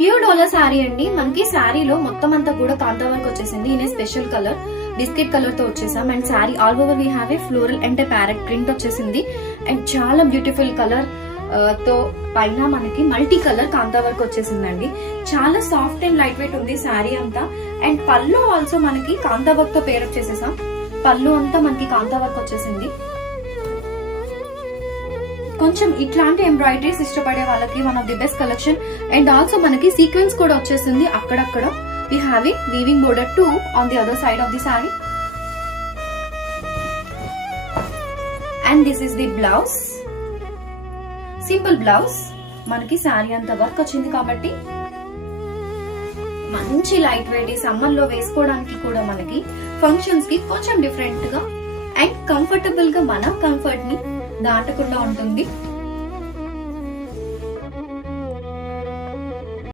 Pure డోలా శారీ అండి. మనకి శారీలో మొత్తం అంతా కూడా కాంతా వర్క్ వచ్చేసింది. In special colour biscuit colour తో వచ్చేసాం. And sari all over we have a floral and parrot print వచ్చేసింది. అండ్ చాలా బ్యూటిఫుల్ కలర్ తో పైన మనకి మల్టీ కలర్ కాంతా వర్క్ వచ్చేసిందండి. చాలా సాఫ్ట్ అండ్ లైట్ వెయిట్ ఉంది శారీ అంతా. అండ్ పళ్ళు ఆల్సో మనకి కాంతా వర్క్ తో పేరప్ చేసేసాం. పళ్ళు అంతా మనకి కాంతా వర్క్ వచ్చేసింది. కొంచెం ఇట్లాంటి ఎంబ్రాయిడరీస్ ఇష్టపడే వాళ్ళకి one of the best collection. And also మనకి సీక్వెన్స్ కూడా వచ్చేసింది అక్కడక్కడ. We have a weaving border too on the other side of the sari. And this is the blouse, simple blouse. మనకి శారీ అంతా వర్క్ వచ్చింది కాబట్టి మంచి లైట్ వెయిట్, సమ్మర్ లో వేసుకోవడానికి కూడా మనకి ఫంక్షన్స్ కి కొంచెం డిఫరెంట్ గా అండ్ కంఫర్టబుల్ గా మన కంఫర్ట్ ని దాటకుండా ఉంటుంది.